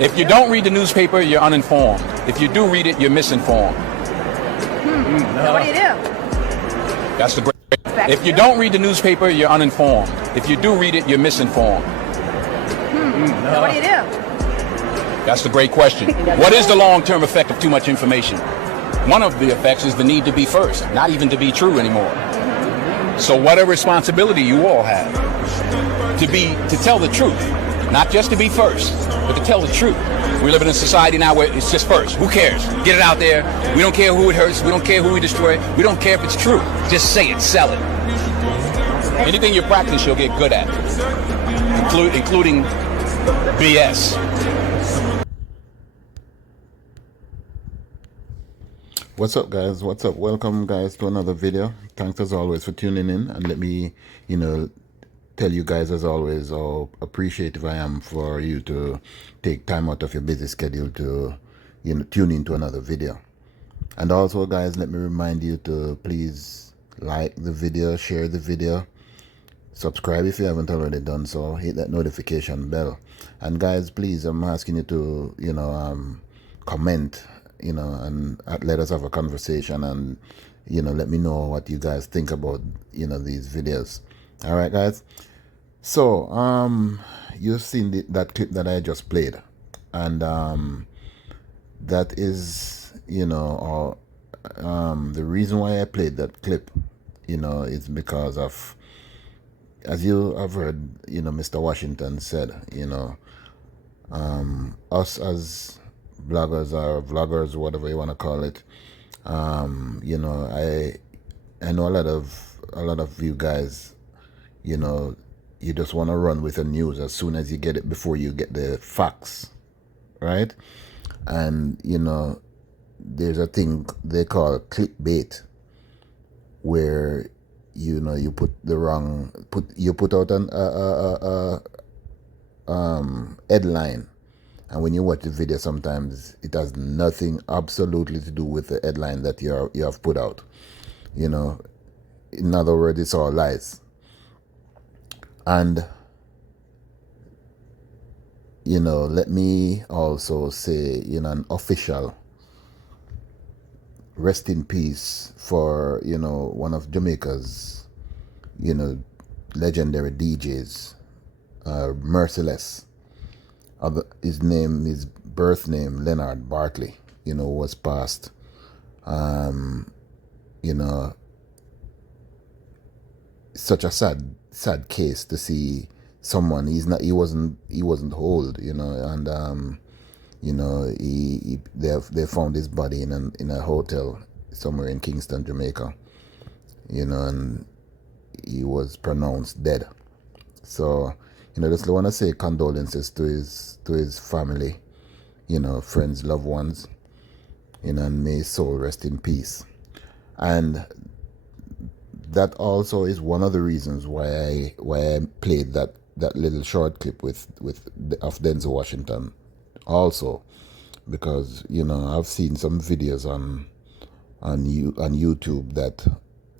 If you don't read the newspaper, you're uninformed. If you do read it, you're misinformed. So what do you do? That's the great. If you don't read the newspaper, you're uninformed. If you do read it, you're misinformed. So what do you do? That's the great question. What is the long-term effect of too much information? One of the effects is the need to be first, not even to be true anymore. So what a responsibility you all have to tell the truth, not just to be first, but to tell the truth. We live in a society now where it's just first. Who cares? Get it out there. We don't care who it hurts. We don't care who we destroy. We don't care if it's true. Just say it, sell it. Anything you practice, you'll get good at, including BS. What's up, guys? What's up? Welcome, guys, to another video. Thanks as always for tuning in, and let me tell you guys as always how appreciative I am for you to take time out of your busy schedule to tune into another video. And also, guys, let me remind you to please like the video, share the video, subscribe if you haven't already done so, hit that notification bell. And guys, please, I'm asking you to comment, and let us have a conversation, and let me know what you guys think about these videos. All right, guys. So you've seen that clip that I just played, and that is the reason why I played that clip is because of, as you have heard, Mr. Washington said, us as bloggers or vloggers, whatever you want to call it, I know a lot of you guys, you just want to run with the news as soon as you get it, before you get the facts, right? And there's a thing they call clickbait, where you put out an headline, and when you watch the video, sometimes it has nothing absolutely to do with the headline that you have put out. In other words, it's all lies. And let me also say, an official rest in peace for one of Jamaica's legendary DJs, Merciless. His birth name, Leonard Barkley, was passed. Such a sad case to see someone. He wasn't old, and they found his body in a hotel somewhere in Kingston, Jamaica, and he was pronounced dead. So just want to say condolences to his family, friends, loved ones, and may his soul rest in peace. And that also is one of the reasons why I played that little short clip of Denzel Washington, also, because I've seen some videos on YouTube that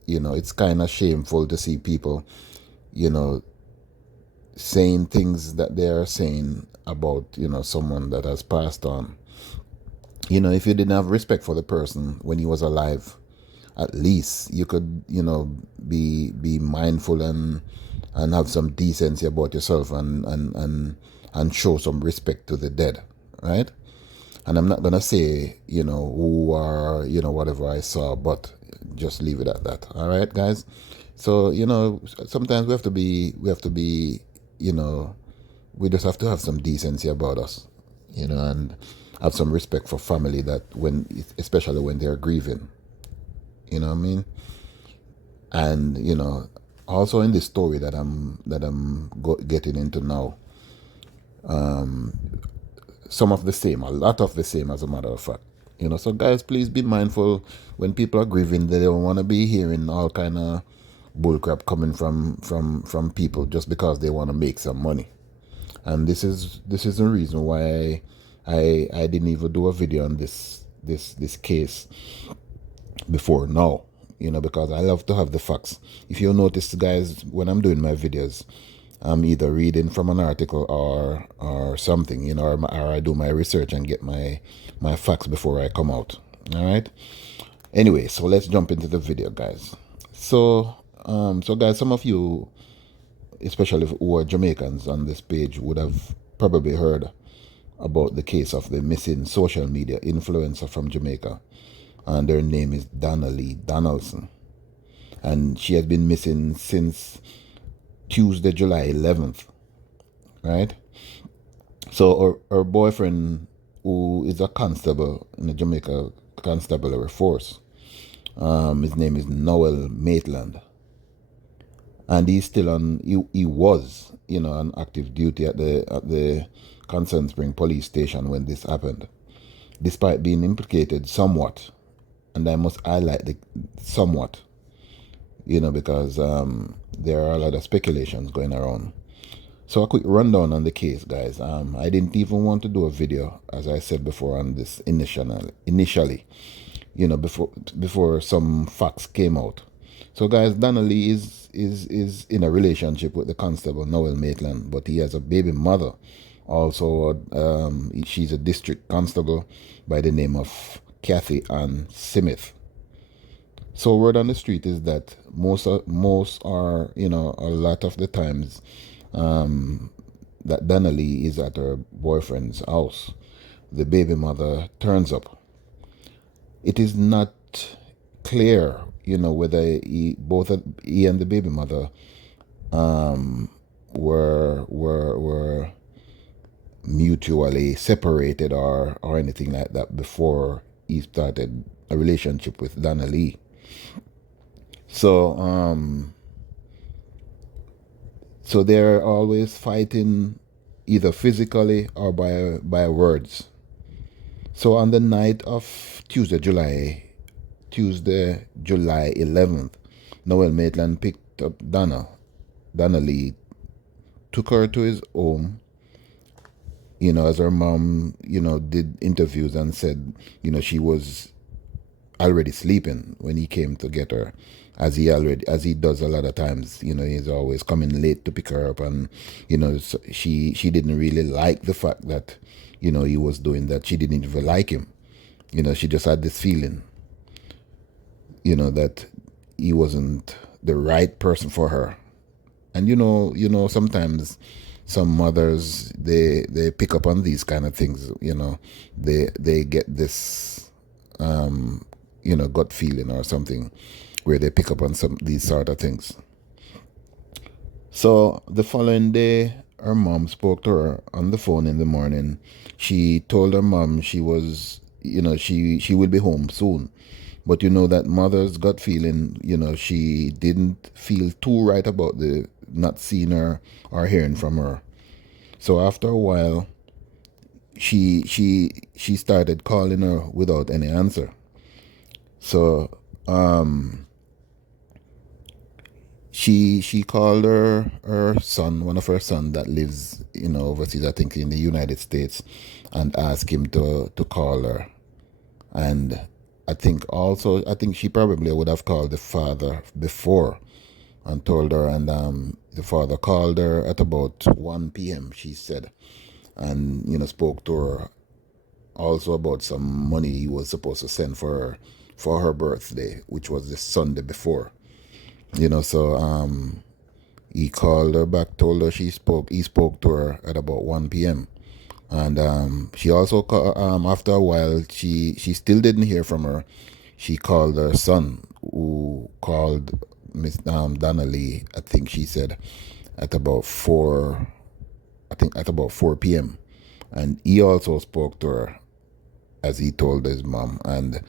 it's kind of shameful to see people saying things that they are saying about someone that has passed on. If you didn't have respect for the person when he was alive, at least you could be mindful and have some decency about yourself and show some respect to the dead, right? And I'm not gonna say who or whatever I saw, but just leave it at that. All right, guys. So sometimes we have to be we just have to have some decency about us, and have some respect for family, that especially when they're grieving. You know what I mean? And also in this story that I'm getting into now, a lot of the same, as a matter of fact. So guys, please be mindful when people are grieving. They don't want to be hearing all kind of bullcrap coming from people just because they want to make some money. And this is the reason why I didn't even do a video on this case before now, because I love to have the facts. If you notice, guys, when I'm doing my videos, I'm either reading from an article or something, you know, or I do my research and get my facts before I come out. All right. Anyway, so let's jump into the video, guys. So guys, some of you, especially who are Jamaicans on this page, would have probably heard about the case of the missing social media influencer from Jamaica, and her name is Donna Lee Donaldson, and she has been missing since Tuesday, July 11th, right? So her boyfriend, who is a constable in the Jamaica Constabulary Force, his name is Noel Maitland, and he's still on. He was, you know, on active duty at the Constant Spring Police Station when this happened, despite being implicated somewhat, and I must highlight the somewhat, you know, because there are a lot of speculations going around. So a quick rundown on the case, guys. I didn't even want to do a video, as I said before, on this initially, you know, before some facts came out. So, guys, Donna Lee is in a relationship with the constable Noel Maitland, but he has a baby mother. Also, she's a district constable by the name of Kathy Ann Smith. So, word on the street is that most are, you know, a lot of the times, that Donna Lee is at her boyfriend's house, the baby mother turns up. It is not clear, you know, whether he and the baby mother were mutually separated or anything like that before he started a relationship with Donna Lee. So they're always fighting, either physically or by words. So on the night of Tuesday, July 11th, Noel Maitland picked up Donna Lee, took her to his home, you know, as her mom, you know, did interviews and said, you know, she was already sleeping when he came to get her, as he does a lot of times. You know, he's always coming late to pick her up, and, you know, so she didn't really like the fact that, you know, he was doing that. She didn't even like him. You know, she just had this feeling, you know, that he wasn't the right person for her. And you know, sometimes some mothers, they pick up on these kind of things. You know, they get this you know, gut feeling or something, where they pick up on these sort of things. So the following day, her mom spoke to her on the phone in the morning. She told her mom she was, you know, she will be home soon. But you know, that mother's gut feeling, you know, she didn't feel too right about the not seeing her or hearing from her. So after a while, she started calling her without any answer. So she called her son, one of her sons that lives, you know, overseas, I think in the United States, and asked him to call her. And I think she probably would have called the father before and told her, and the father called her at about 1 p.m., she said, and, you know, spoke to her also about some money he was supposed to send for her birthday, which was the Sunday before. You know, so he called her back, told her he spoke to her at about 1 p.m. And she also after a while, she still didn't hear from her. She called her son, who called Miss Donna Lee, I think she said, at about 4 p.m. And he also spoke to her, as he told his mom, and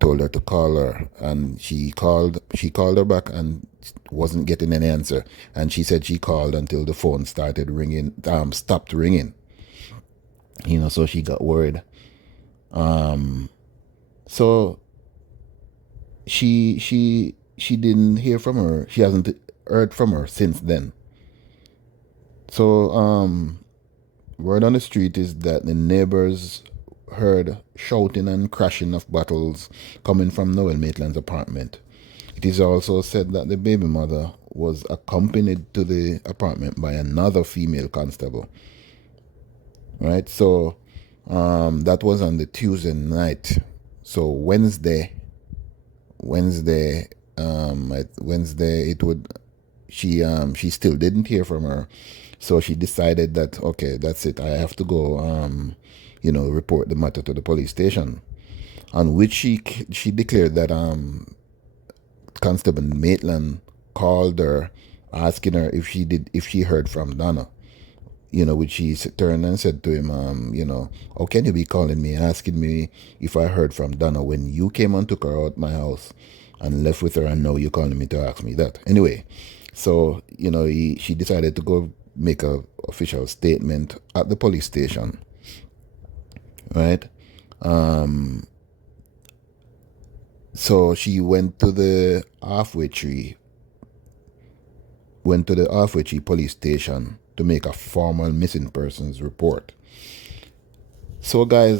told her to call her. And she called her back and wasn't getting an answer. And she said she called until the phone started ringing, stopped ringing. You know, so she got worried. So she didn't hear from her. She hasn't heard from her since then. So word on the street is that the neighbors heard shouting and crashing of bottles coming from Noel Maitland's apartment. It is also said that the baby mother was accompanied to the apartment by another female constable. Right? So that was on the Tuesday night. So Wednesday, it would she still didn't hear from her, so she decided that okay, that's it, I have to go report the matter to the police station, on which she declared that Constable Maitland called her asking her if she heard from Donna, which she turned and said to him, how can you be calling me, asking me if I heard from Donna when you came and took her out my house and left with her, and now you're calling me to ask me that? Anyway, so, she decided to go make a official statement at the police station, right? So she went to the halfway tree police station to make a formal missing persons report. So guys,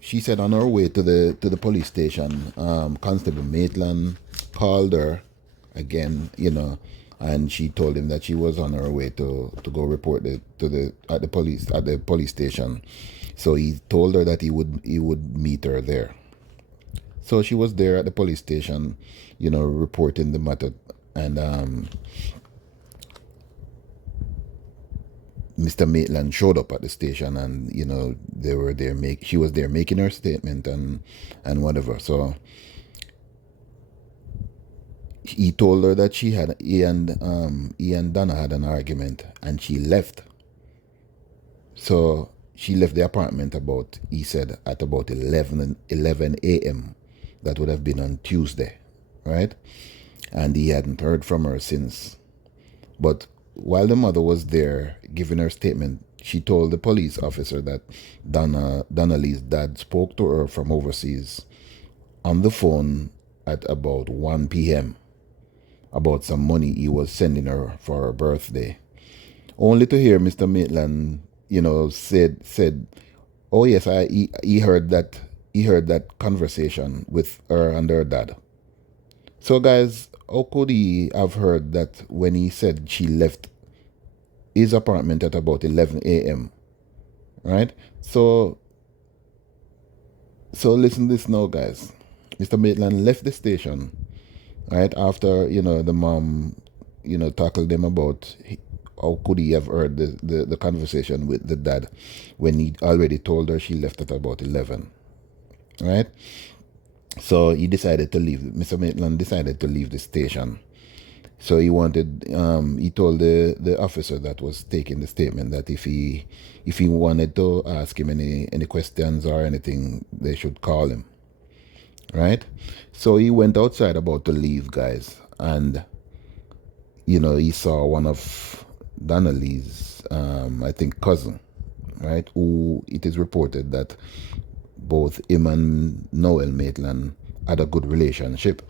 she said on her way to the police station, Constable Maitland called her again, and she told him that she was on her way to go report at the police station. So he told her that he would meet her there. So she was there at the police station, reporting the matter, and Mr. Maitland showed up at the station, and they were there she was there making her statement and whatever. So he told her that he and Donna had an argument, and she left. So she left the apartment he said at about 11 a.m. That would have been on Tuesday, right? And he hadn't heard from her since. But while the mother was there giving her statement, she told the police officer that Donna Lee's dad spoke to her from overseas on the phone at about 1 p.m. about some money he was sending her for her birthday. Only to hear Mr. Maitland, said, oh yes, he heard that conversation with her and her dad. So guys, how could he have heard that when he said she left his apartment at about 11 a.m., right? So listen to this now, guys. Mr. Maitland left the station, right, after, the mom, tackled them about how could he have heard the conversation with the dad when he already told her she left at about 11, right? So he decided to leave. Mr. Maitland decided to leave the station. So he told the officer that was taking the statement that if he wanted to ask him any questions or anything, they should call him, right? So he went outside about to leave, guys, and he saw one of Donna Lee's I think cousin, right, who it is reported that both him and Noel Maitland had a good relationship.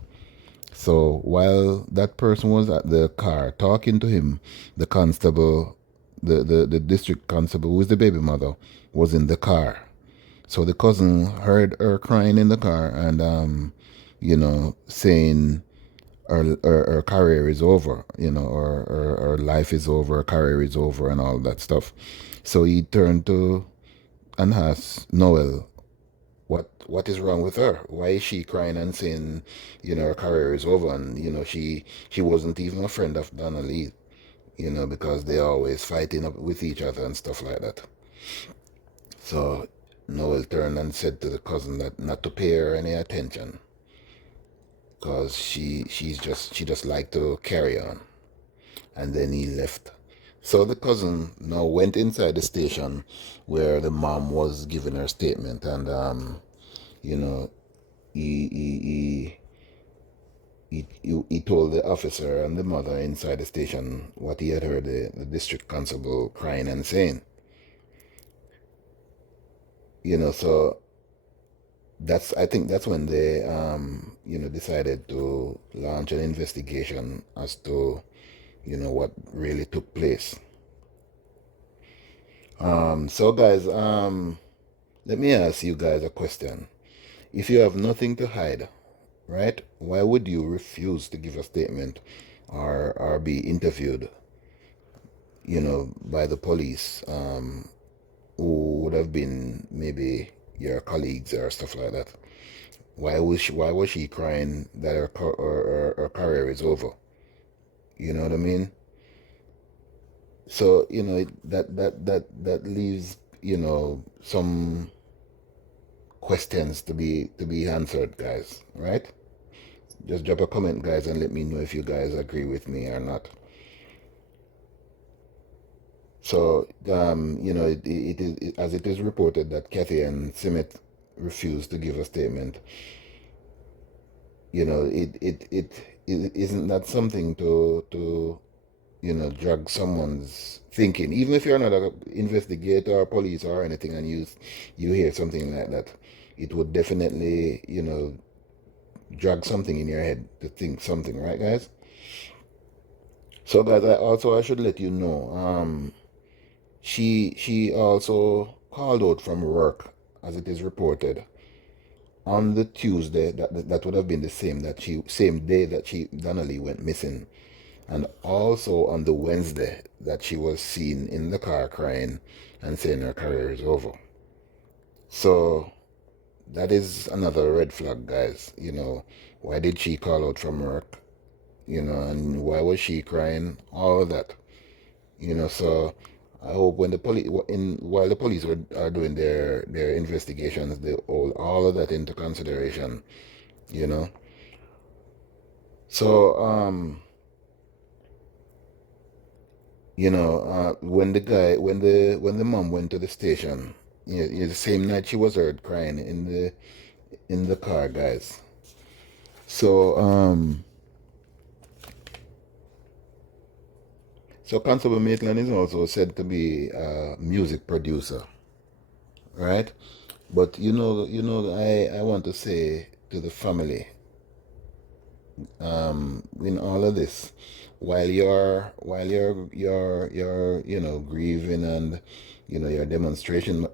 So while that person was at the car talking to him, the constable, the district constable, who is the baby mother, was in the car. So the cousin heard her crying in the car and, saying her career is over, or her life is over, her career is over and all that stuff. So he turned to and asked Noel, what is wrong with her? Why is she crying and saying, her career is over? And, she wasn't even a friend of Donna Lee, because they always fighting up with each other and stuff like that. So Noel turned and said to the cousin that not to pay her any attention, because she just liked to carry on. And then he left. So the cousin now went inside the station where the mom was giving her statement, and he told the officer and the mother inside the station what he had heard the district constable crying and saying. So I think that's when they decided to launch an investigation as to what really took place. So guys, let me ask you guys a question. If you have nothing to hide, right, why would you refuse to give a statement or be interviewed, by the police, who would have been maybe your colleagues or stuff like that. Why was she crying that her career is over? You know what I mean? So, that leaves, some questions to be answered, guys, right? Just drop a comment, guys, and let me know if you guys agree with me or not. So, as it is reported that Kathy and Simmet refused to give a statement. It isn't that something to drag someone's thinking, even if you're not an investigator or police or anything, and you hear something like that, it would definitely drag something in your head to think something, right, guys? So, guys, I should let you know, she also called out from work, as it is reported, on the Tuesday. That would have been the same day that Donna Lee went missing, and also on the Wednesday that she was seen in the car crying and saying her career is over. So that is another red flag, guys. Why did she call out from work? And why was she crying? All of that. So I hope when the police, while the police are doing their investigations, they hold all of that into consideration. So when the mom went to the station, the same night she was heard crying in the car, guys. So Constable Maitland is also said to be a music producer, right? But I want to say to the family, in all of this, while you're grieving, and you're demonstrating,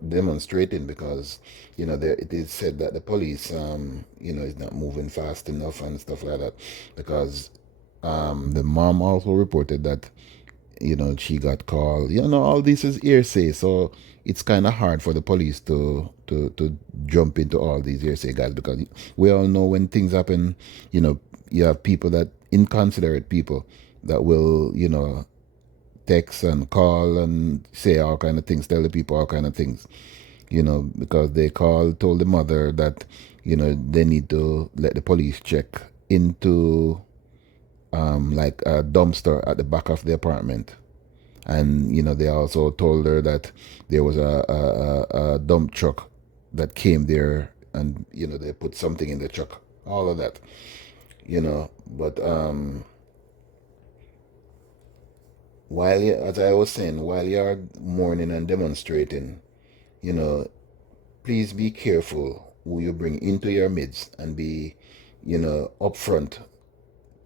because it is said that the police is not moving fast enough and stuff like that, because the mom also reported that she got called. All this is hearsay, so it's kind of hard for the police to jump into all these hearsay, guys, because we all know when things happen, you have people, that inconsiderate people, that will text and call and say all kind of things, tell the people all kind of things, because they told the mother that they need to let the police check into like a dumpster at the back of the apartment. And they also told her that there was a dump truck that came there, and they put something in the truck, all of that. But as I was saying, while you're mourning and demonstrating, please be careful who you bring into your midst, and be upfront,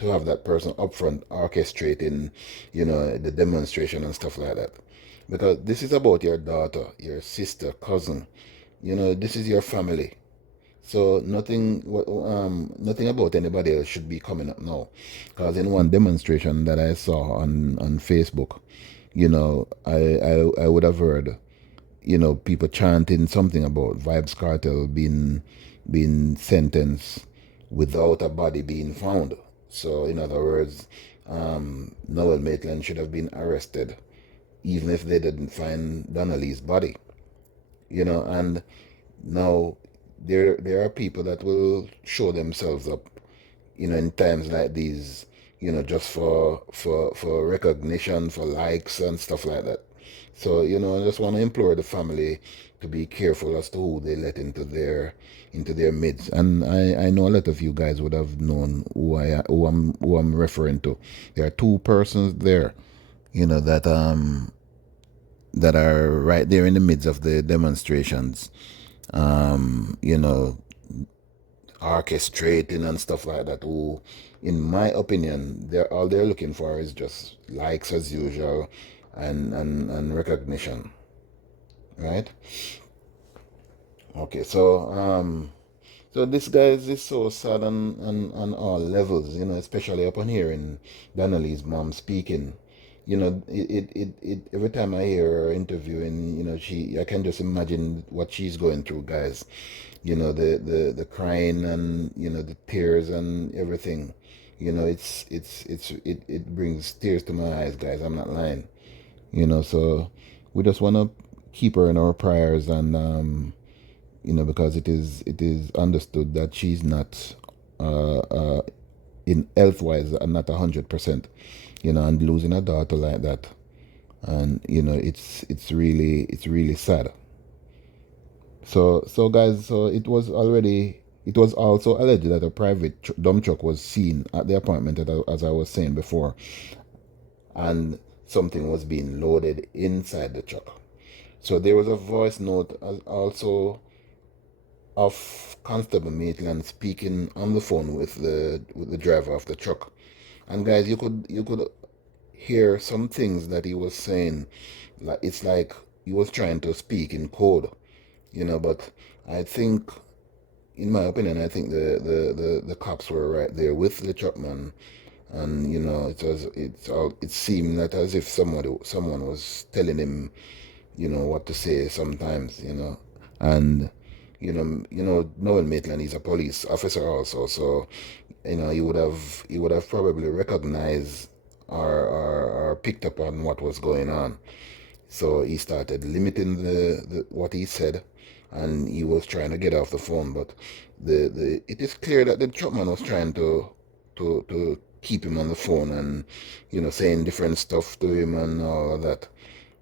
to have that person upfront orchestrating, the demonstration and stuff like that. Because this is about your daughter, your sister, cousin. This is your family. So nothing about anybody else should be coming up now. Because in one demonstration that I saw on Facebook, I would have heard, people chanting something about Vibes Cartel being sentenced without a body being found. So, in other words, Noel Maitland should have been arrested, even if they didn't find Donna Lee's body. And now there are people that will show themselves up, in times like these, just for recognition, for likes and stuff like that. So, I just want to implore the family to be careful as to who they let into their midst. And I know a lot of you guys would have known who I'm referring to. There are two persons there, that are right there in the midst of the demonstrations, orchestrating and stuff like that, who, in my opinion, they're looking for is just likes as usual, and recognition, right? Okay, so So this guy is so sad on all levels, you know, especially upon hearing Donna Lee's mom speaking. You know, every time I hear her interviewing, you know, I can just imagine what she's going through, guys. You know, the crying and, you know, the tears and everything. You know, it brings tears to my eyes, guys. I'm not lying. You know, so we just want to keep her in our prayers, and you know, because it is understood that she's not in health wise not 100%, you know, and losing a daughter like that, and you know, it's really sad. So guys, so it was also alleged that a private dump truck was seen at the apartment, as I was saying before, and something was being loaded inside the truck. So there was a voice note also of Constable Maitland speaking on the phone with the driver of the truck. And guys, you could hear some things that he was saying. Like, it's like he was trying to speak in code, you know. But I think, in my opinion, I think the cops were right there with the truckman, and you know, it seemed that as if someone was telling him, you know, what to say sometimes, you know. And Noel Maitland is a police officer also, so you know, he would have probably recognized or picked up on what was going on. So he started limiting the what he said, and he was trying to get off the phone. But it is clear that the truckman was trying to keep him on the phone, and you know, saying different stuff to him and all of that.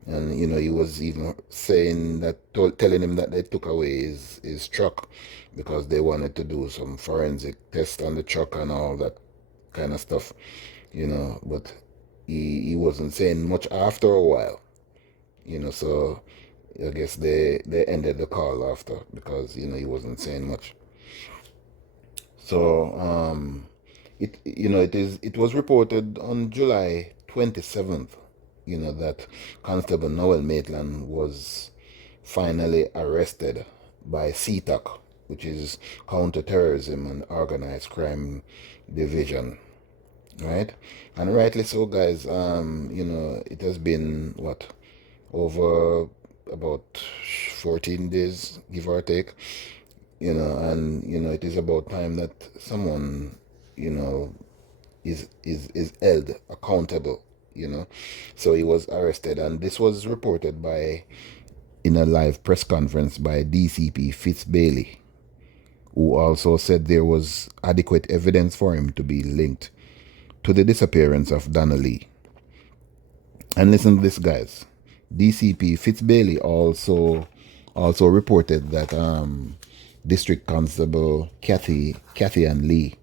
And you know, he was even saying that, telling him that they took away his truck because they wanted to do some forensic test on the truck and all that kind of stuff, you know. But he wasn't saying much after a while, you know. So I guess they ended the call after, because you know, he wasn't saying much. So it was reported on July 27th, you know, that Constable Noel Maitland was finally arrested by CTOC, which is Counterterrorism and Organized Crime Division, right? And rightly so, guys. You know, it has been what, over about 14 days, give or take, you know. And you know, it is about time that someone, you know, is held accountable, you know. So he was arrested, and this was reported in a live press conference by DCP Fitz Bailey, who also said there was adequate evidence for him to be linked to the disappearance of Donna Lee. And listen to this, guys. DCP Fitz Bailey also reported that District Constable Kathy Ann Lee,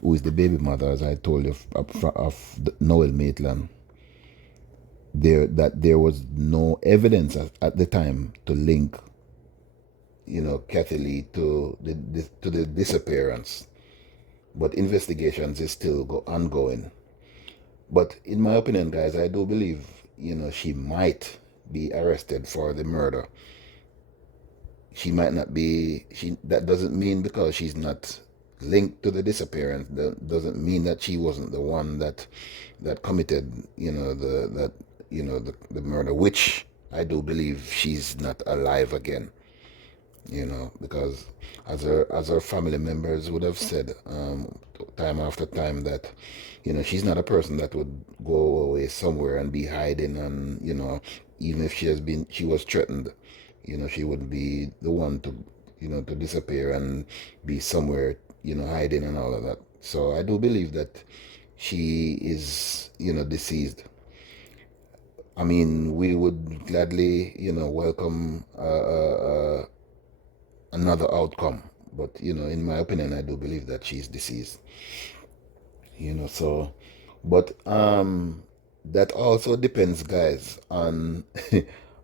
who is the baby mother, as I told you, of Noel Maitland, that there was no evidence at the time to link, you know, Kathy Lee to the disappearance. But investigations is still ongoing. But in my opinion, guys, I do believe, you know, she might be arrested for the murder. She might not be. That doesn't mean, because she's not linked to the disappearance, that doesn't mean that she wasn't the one that committed, you know, the murder, which I do believe she's not alive again, you know, because as her family members would have said, time after time, that, you know, she's not a person that would go away somewhere and be hiding, and you know, even if she was threatened, you know, she wouldn't be the one to, you know, to disappear and be somewhere, you know, hiding and all of that. So I do believe that she is, you know, deceased. I mean, we would gladly, you know, welcome another outcome, but you know, in my opinion, I do believe that she's deceased. You know, so, but that also depends, guys, on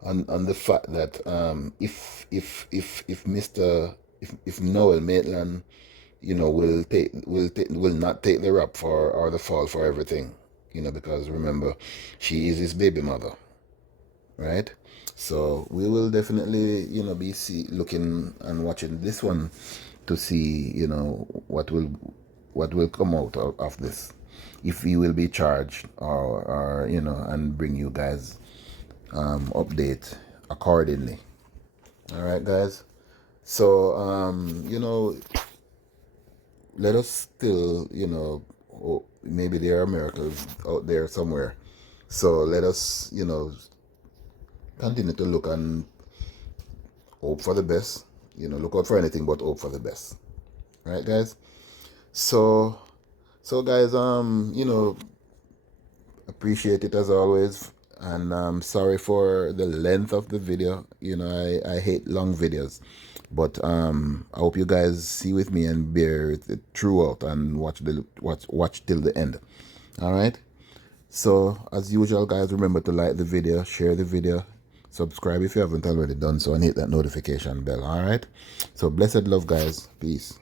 on the fact that if Noel Maitland, you know, will not take the rap for, or the fall for everything, you know, because remember, she is his baby mother, right? So we will definitely, you know, be looking and watching this one to see, you know, what will come out of this, if he will be charged, or you know, and bring you guys update accordingly. All right, guys. So you know, let us still, you know, maybe there are miracles out there somewhere. So let us, you know, continue to look and hope for the best. You know, look out for anything but hope for the best. Right, guys? So guys, you know, appreciate it as always. And sorry for the length of the video. You know, I hate long videos. But I hope you guys see with me and bear it throughout and watch till the end. All right? So as usual, guys, remember to like the video, share the video, subscribe if you haven't already done so, and hit that notification bell. All right? So blessed love, guys. Peace.